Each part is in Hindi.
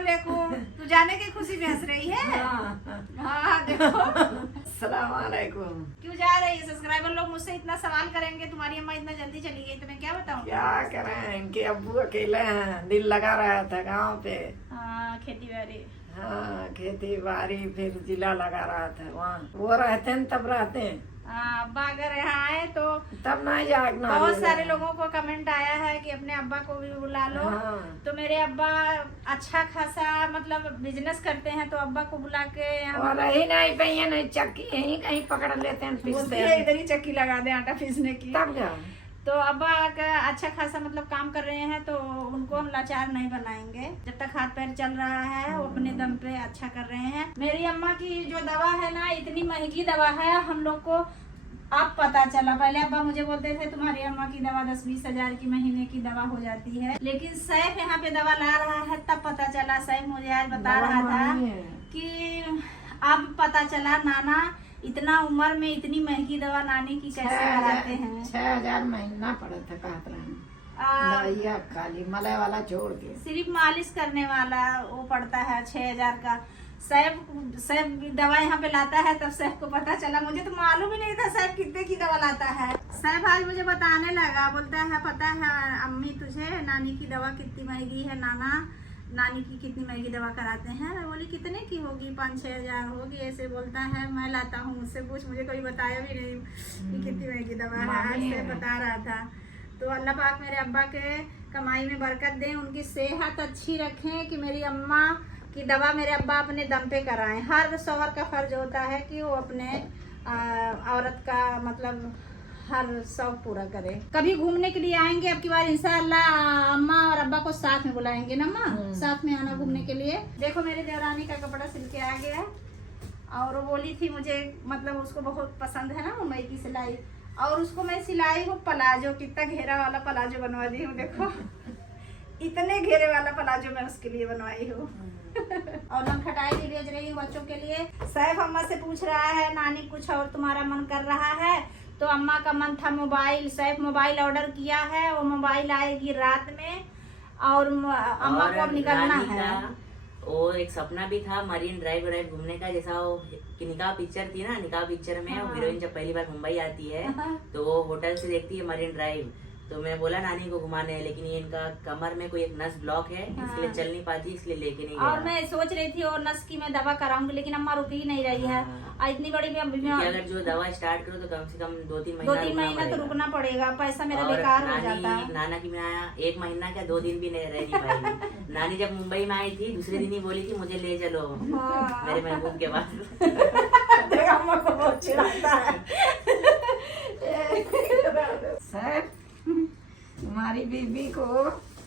वालेकुम। तू जाने की खुशी में हंस रही है। हाँ देखो। अस्सलाम वालेकुम। क्यों जा रही है? सब्सक्राइबर लोग मुझसे इतना सवाल करेंगे, तुम्हारी अम्मा इतना जल्दी चली गई तो मैं क्या बताऊँ? क्या करें, इनके अब्बू अकेले हैं, दिल लगा रहा था गांव पे। हाँ खेती बाड़ी। हाँ खेती बाड़ी, फिर जिला लगा रहा था वहाँ। वो रहते हैं तब रहते हैं, अब्बा अगर यहाँ आए तो तब ना जागना। बहुत सारे लोगों को कमेंट आया है कि अपने अब्बा को भी बुला लो। हाँ। तो मेरे अब्बा अच्छा खासा मतलब बिजनेस करते हैं, तो अब्बा को बुला के और रही नहीं पहिए नहीं, चक्की यहीं कहीं पकड़ लेते हैं, पीसते हैं। इधर ही चक्की लगा दे आटा पीसने की। तब क्या तो अब्बा का अच्छा खासा मतलब काम कर रहे हैं, तो उनको हम लाचार नहीं बनाएंगे। जब तक हाथ पैर चल रहा है वो अपने दम पे अच्छा कर रहे हैं। मेरी अम्मा की जो दवा है ना, इतनी महंगी दवा है, हम लोग को अब पता चला। पहले अब्बा मुझे बोलते थे तुम्हारी अम्मा की दवा 10-20 हजार की महीने की दवा हो जाती है, लेकिन सैफ यहाँ पे दवा ला रहा है तब पता चला। सैफ मुझे आज बता रहा था कि अब पता चला नाना इतना उम्र में इतनी महंगी दवा नानी की कैसे लगाते हैं। 6,000 महीना पड़ा था कहते रहे, दवाइया खाली मलाई वाला छोड़ के। सिर्फ मालिश करने वाला वो पड़ता है 6,000 का। सैफ दवा यहाँ पे लाता है, तब सैफ को पता चला। मुझे तो मालूम ही नहीं था सैफ कितने की दवा लाता है। सैफ आज मुझे बताने लगा, बोलता है पता है अम्मी तुझे नानी की दवा कितनी महंगी है, नाना नानी की कितनी महंगी दवा कराते हैं। मैं बोली कितने की होगी? 5-6 हजार होगी, ऐसे बोलता है। मैं लाता हूँ, मुझसे पूछ, मुझे कोई बताया भी नहीं कि कितनी महंगी दवा है। आज से बता रहा था। तो अल्लाह पाक मेरे अब्बा के कमाई में बरकत दें, उनकी सेहत अच्छी रखें कि मेरी अम्मा की दवा मेरे अब्बा अपने दम पे कराएं। हर शौहर का फर्ज होता है कि वो अपने औरत का मतलब हर शौक पूरा करे। कभी घूमने के लिए आएंगे अब की बार इंशाअल्लाह, अम्मा और अब्बा को साथ में बुलाएंगे ना अम्मा, साथ में आना घूमने के लिए। देखो मेरी देवरानी का कपड़ा सिल के आ गया, और वो बोली थी मुझे मतलब उसको बहुत पसंद है ना मुंबई की सिलाई, और उसको मैं सिलाई हूँ प्लाजो, कितना घेरा वाला प्लाजो बनवा दी हूँ। देखो इतने घेरे वाला प्लाजो मैं उसके लिए बनवाई हूँ। और नमखटाई भी भेज रही हूँ बच्चों के लिए। सैफ अम्मा से पूछ रहा है नानी कुछ और तुम्हारा मन कर रहा है, तो अम्मा का मन था मोबाइल। सैफ मोबाइल ऑर्डर किया है, वो मोबाइल आएगी रात में, और अम्मा को अब निकलना है। वो एक सपना भी था मरीन ड्राइव घूमने का, जैसा वो कि निकाह पिक्चर थी ना, निकाह पिक्चर में वो हीरोइन जब पहली बार मुंबई आती है तो वो होटल से देखती है मरीन ड्राइव। तो मैं बोला नानी को घुमाने, लेकिन ये इनका कमर में कोई एक नस ब्लॉक है, इसलिए चल नहीं पाती, इसलिए लेके नहीं गया। और मैं सोच रही थी और नस की मैं दवा कराऊंगी, लेकिन अम्मा रुक ही नहीं रही है। इतनी बड़ी अगर जो दवा स्टार्ट करो तो कम से कम 2-3 महीना तो रुकना पड़ेगा, पैसा मेरा बेकार हो जाता है। नाना की मैं 1 महीना क्या 2 दिन भी नहीं रह नहीं पाई। नानी जब मुंबई में आई थी दूसरे दिन ही बोली थी मुझे ले चलो मेरे महबूब के पास। अम्मा को बहुत चिढ़ाता है। तुम्हारी बीबी को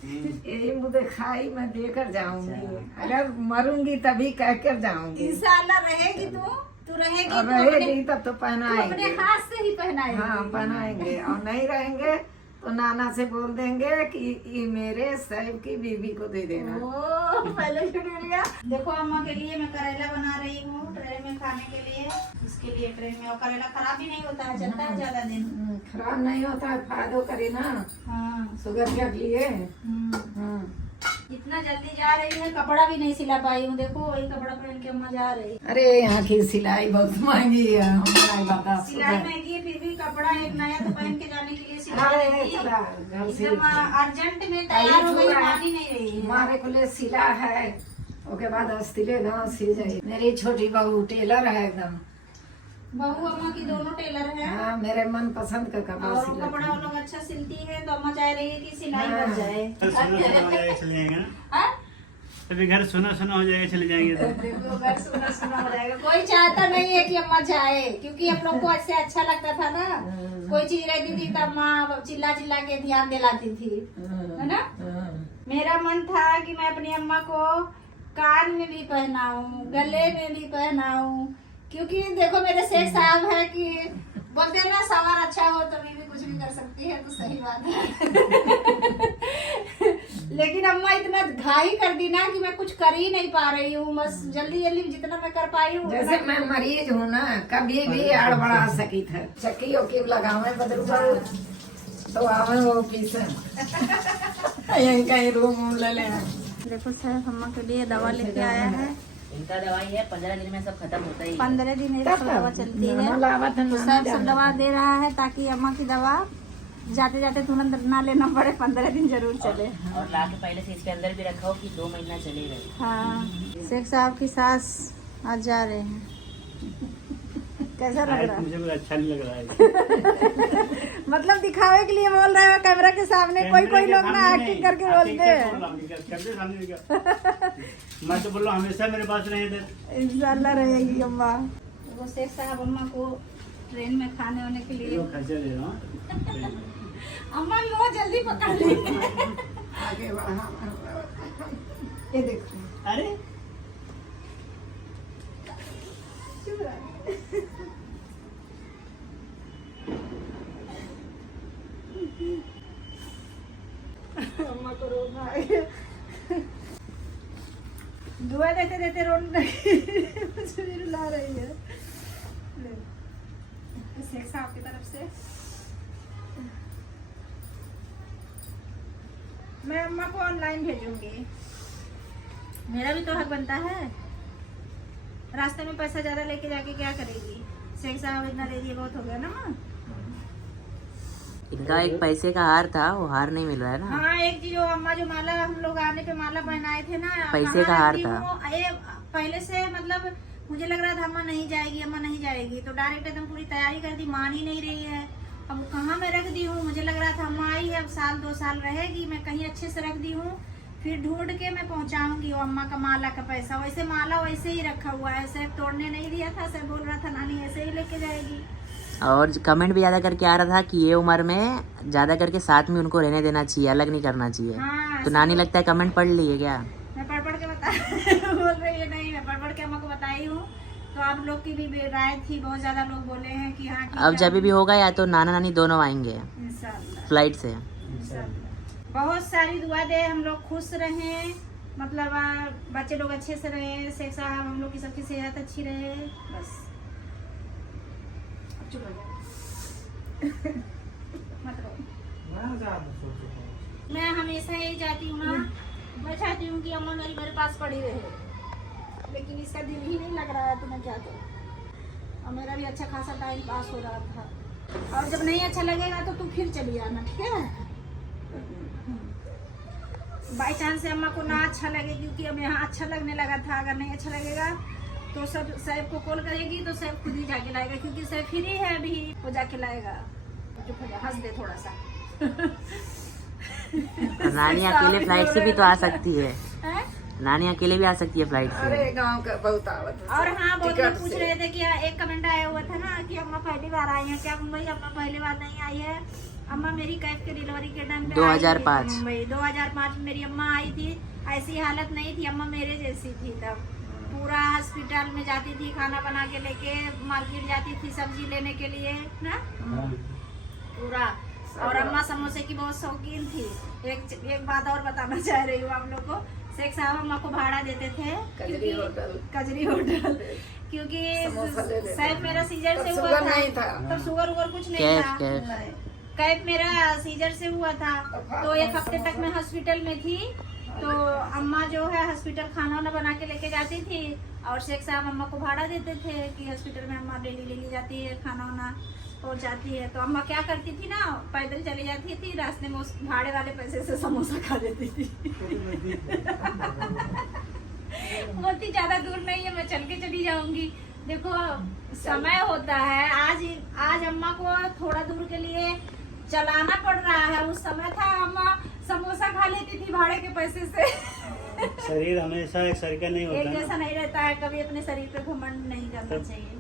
यही मुझे खाई मैं देकर जाऊंगी, अगर मरूंगी तभी कहकर जाऊंगी। इंशाल्लाह रहेगी तू रहेगी, रहेगी तब तो पहनाएंगे, अपने हाथ से ही पहनाएंगे। हाँ पहनाएंगे, और नहीं रहेंगे तो नाना से बोल देंगे कि ये मेरे सैफ की बीबी को दे देना। पहले छूट मिल गया। देखो अम्मा के लिए मैं करेला बना रही हूँ ट्रे में खाने के लिए, इसके लिए ट्रे में। और करेला खराब भी नहीं होता है, चलता है ज्यादा दिन, खराब नहीं होता है, फायदा करे ना। हाँ शुगर के लिए। इतना जल्दी जा रही है, कपड़ा भी नहीं सिला पाई हूँ। देखो वही कपड़ा पहन के अम्मा जा रही। अरे यहाँ की सिलाई बहुत महंगी है, हम नहीं बता सकते। सिलाई महंगी है, फिर भी कपड़ा एक नया तो पहन के जाने के लिए सिलाई एकदम अर्जेंट में तैयार हो गई, मान ही नहीं रही है। हमारे को ले सिला है, उसके बाद अस्तिले गाँव सिल जाए। मेरी छोटी बहू टेलर है एकदम। बहू अम्मा की दोनों टेलर हैं। हाँ मेरे मन पसंद का कपड़ा और सिला। कपड़ा वो लोग अच्छा सिलती है, तो अम्मा चाह रही है कि सिलाई बढ़ जाए। चले जाएंगे ना, हाँ? अभी घर सुना हो जाएगा, चले जाएंगे तो। देखो घर सुना हो जाएगा। कोई चाहता नहीं है कि अम्मा जाए, क्योंकि हम लोग को ऐसे अच्छा लगता था ना। कोई चीज रहती थी तो अम्मा चिल्ला चिल्ला के ध्यान दिलाती थी, है ना। मेरा मन था कि मैं अपनी अम्मा को कान में भी पहनाऊं, गले में भी पहनाऊं, क्योंकि देखो मेरे शेख साहब है कि बोलते हैं ना सवार अच्छा हो तो बीवी कुछ भी कर सकती है, तो सही बात है। लेकिन अम्मा इतना घाई कर दी ना कि मैं कुछ कर ही नहीं पा रही हूँ। बस जल्दी जल्दी जितना मैं कर पाई हूँ। जैसे मैं मरीज हूँ ना, कभी भी अड़बड़ा सकी था। चक्की उकी लगावे बदलू तो आवे वो ऑफिस कहीं रूम ले ले देखो सैफ अम्मा के लिए दवा लेके आया है। इनका दवाई है 15 दिन में सब खत्म होता ही है। 15 दिन ये सब दवा चलती है। लावत है तो सैफ सब दवा दे रहा है ताकि अम्मा की दवा जाते जाते तुरंत ना लेना पड़े, 15 दिन जरूर चले। और ला के पहले से इसके अंदर भी रखा हो कि 2 महीना चलेगा। हाँ, शेख साहब की सास आज जा रहे हैं। कैसा लग रहा है? मुझे कुछ अच्छा नहीं लग रहा है। मतलब दिखावे के लिए बोल रहे हो कैमरा के सामने। कोई लोग ना एक्टिंग करके बोलते हैं। मैं तो बोल रहा हूँ हमेशा मेरे पास रहे थे। इंशाल्लाह रहेगी अम्मा। वो शेख साहब अम्मा को ट्रेन में खाने होने के लिए खर्चा दे रहा हूँ। अम्मा भी बहुत जल्दी पकड़ ली। आगे बढ़ा। ये देखो अरे अम्मा को रोना आ गया। दुआ देते देते रोने लगी। मुझे भी रुला रही है। शेख साहब की तरफ से मैं अम्मा को ऑनलाइन भेजूंगी। मेरा भी तो हक बनता है। रास्ते में पैसा ज्यादा लेके जाके क्या करेगी? शेख साहब इतना दे दिए, बहुत हो गया ना माँ। इनका एक पैसे का हार था, वो हार नहीं मिल रहा है ना। हाँ, एक चीज वो अम्मा जो माला हम लोग आने पे माला पहनाए थे ना, पैसे का हार था। पहले से मतलब मुझे लग रहा था अम्मा नहीं जाएगी, अम्मा नहीं जाएगी, तो डायरेक्ट एकदम पूरी तैयारी कर दी। मान ही नहीं रही है। अब कहाँ मैं रख दी हूँ? मुझे लग रहा था अम्मा आई है, अब 1-2 साल रहेगी, मैं कहीं अच्छे से रख दी हूँ, फिर ढूंढ के मैं पहुँचाऊंगी वो अम्मा का माला का पैसा। वैसे माला वैसे ही रखा हुआ है, सैफ तोड़ने नहीं दिया था। सैफ बोल रहा था नानी ऐसे ही लेके जाएगी। और कमेंट भी ज्यादा करके आ रहा था कि ये उम्र में ज्यादा करके साथ में उनको रहने देना चाहिए, अलग नहीं करना चाहिए। हाँ, तो नानी लगता है कमेंट पढ़ ली है क्या? मैं पढ़ के बता बोल रही है। नहीं, मैं पढ़ के अम्मा को बताई हूँ। तो आप लोग की भी राय थी, बहुत ज्यादा लोग बोले हैं कि हाँ ठीक अब जब भी होगा या तो नाना नानी दोनों आएंगे इंशाल्लाह। फ्लाइट से। बहुत सारी दुआ दे, हम लोग खुश रहें, मतलब बच्चे लोग अच्छे से रहे, शेख साहब हम लोग की सबकी सेहत अच्छी रहे, बस। अब चुप हो जाओ। मत रो। मैं हमेशा यही चाहती हूँ ना, मैं चाहती हूँ कि अम्मा मेरे पास पड़ी रहे, लेकिन इसका दिल ही नहीं लग रहा है, तो मैं क्या करूँ? और मेरा भी अच्छा खासा टाइम पास हो रहा था। और जब नहीं अच्छा लगेगा तो तू फिर चली आना, ठीक है? बाई चांस से अम्मा को ना अच्छा लगे, क्योंकि अब यहाँ अच्छा लगने लगा था, अगर नहीं अच्छा लगेगा तो सब सैफ को कॉल करेगी तो सैफ खुद ही जाके लाएगा, क्योंकि सैफ फ्री है अभी, वो जाके लाएगा। चुप हो जा, हंस दे थोड़ा सा। नानी अकेले फ्लाइट से भी तो आ सकती है। हैं? नानी अकेले भी आ सकती है फ्लाइट अरे से। गांव का बहुत आवत है। और हाँ, बहुत टिकट लोग पूछ से। रहे थे कि एक कमेंट आया हुआ था ना कि अम्मा पहली बार आई है क्या मुंबई? अम्मा पहली बार नहीं आई है। अम्मा मेरी कैफ के डिलीवरी के टाइम पे 2005 मुंबई 2005 में मेरी अम्मा आई थी। ऐसी हालत नहीं थी, अम्मा मेरे जैसी थी तब। पूरा हॉस्पिटल में जाती थी, खाना बना के लेके, मार्केट जाती थी सब्जी लेने के लिए ना, पूरा। और अम्मा समोसे की बहुत शौकीन थी। एक बात और बताना चाह रही हूँ आप लोग को। शेख साहब अम्मा को भाड़ा देते थे कजरी होटल। कजरी होटल, क्योंकि समोसा ले लेते शायद मेरा सीजर से तब हुआ शुगर था, नहीं था। तब शुगर उगर कुछ नहीं कैफ, था। कैफ। कैफ मेरा सीजर से हुआ था, तो 1 हफ्ते तक मैं हॉस्पिटल में थी। तो अम्मा जो है हॉस्पिटल खाना वाना बना के लेके जाती थी, और शेख साहब अम्मा को भाड़ा देते थे कि हॉस्पिटल में अम्मा डेली ले ली जाती है, खाना वाना पहुंचाती है। तो अम्मा क्या करती थी ना, पैदल चली जाती थी, रास्ते में उस भाड़े वाले पैसे से समोसा खा लेती थी। बहुत ही ज्यादा दूर नहीं है, मैं चल के चली जाऊंगी। देखो समय होता है, आज अम्मा को थोड़ा दूर के लिए चलाना पड़ रहा है। उस समय था अम्मा समोसा खा लेती थी भाड़े के पैसे से। शरीर हमेशा एक सर्कल नहीं एक होता जैसा ना। नहीं रहता है, कभी अपने शरीर पे घमंड नहीं करना चाहिए।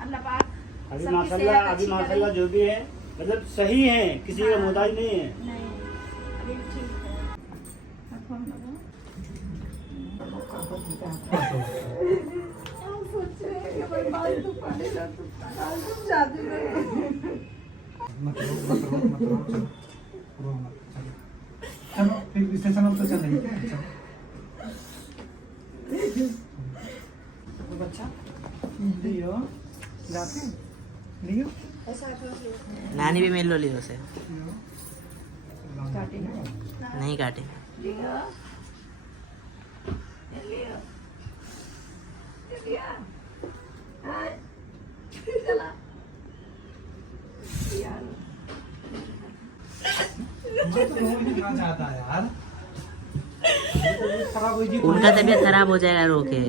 अल्लाह पाक अभी सबकी माशाल्लाह सेहत अभी अच्छी माशाल्लाह करे। जो भी है मतलब सही है, किसी का हाँ। मोहताज नहीं है। नहीं, अभी भी ठीक है। अब हम लोग सोच रहे हैं कि भाई बाल तो पड़ेगा, तो तुम जाते रहो। चलो फिर स्टेशन हम तो चलेंगे क्या? चलो। तो बच्चा लियो जाते हैं? लियो नानी भी मिल लो लियो से। लियो। नहीं काटे। चलिए चलिए हाँ, चला यार मैं तो रोक नहीं खाना चाहता यार। तबीयत खराब हो जी उनका तबीयत खराब हो जाएगा रोके